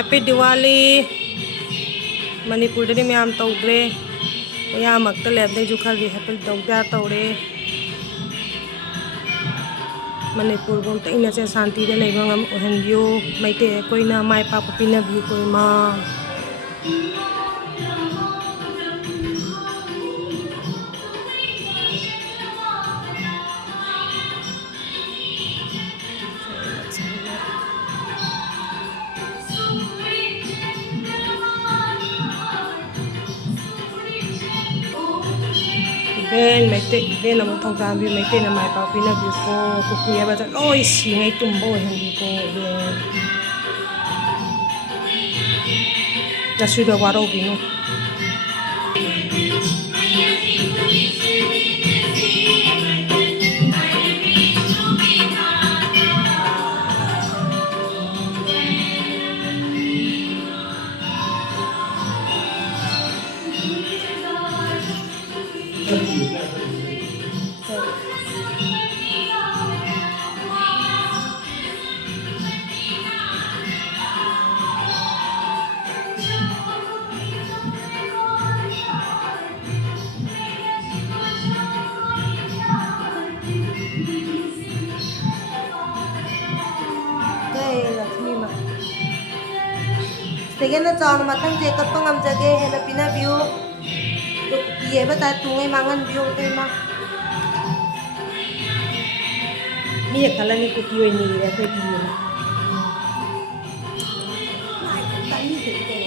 Happy Diwali Manipur ni miyam tawdre ya makta lebde ju khali happy tawda tawre Manipur bom ta ina che santi de nei bangam ohen view meitei akhoina maipakpa pina view ko ma bên meitei bên là một thằng già view meitei là maipakpa pina view ko kuya ba cha oi si ngai tumbo ohen view ko bên la sui do waro binu đây là khi mà Tegen na chào mà tăng chế cấp ngam jage hay là pina view được ye ba ta tu ngai mangan view te ma mi ya khala ni ku ti oi ni re ko ti ni ta ni te ko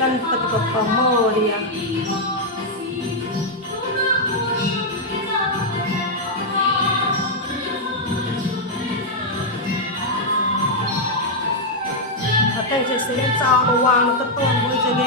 kan pati papa mo dia apa yang saya sedang cakap bawang nak ketuan boleh jadi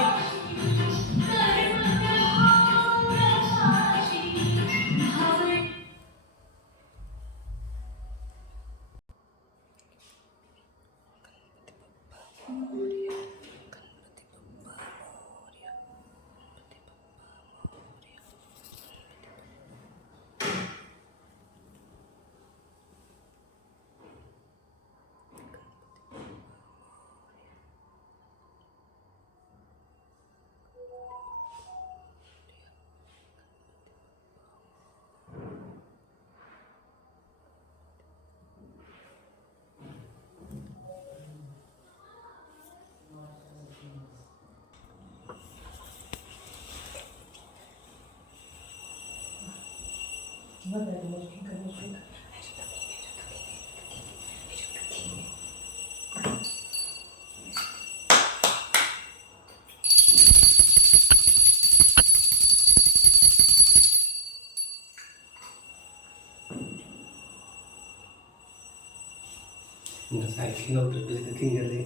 Saya kira udah bisa tinggal ni.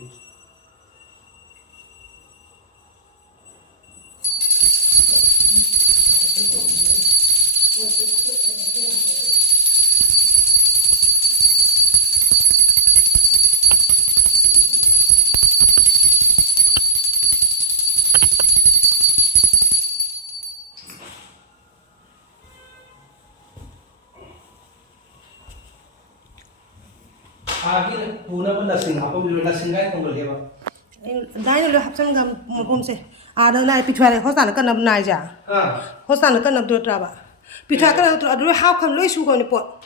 Agi puna pun nasing apa bila nasing kai kong boleh apa? dai lo hapsan gam bom se ada nai pitwa hostan kan nam nai ja hostan kan nam do tra ba pitwa kan do adu how kam loi su ko ni pot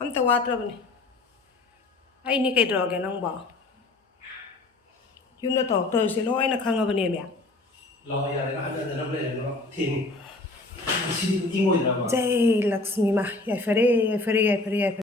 am ta wa tra ba ni ai ni kai dro ge nang ba yum na tok to se loi na khang ba ni mya Lo ya dengan ada dalam beli lo ting. Sini tinggal di mana? jai lakshmi ma ya fere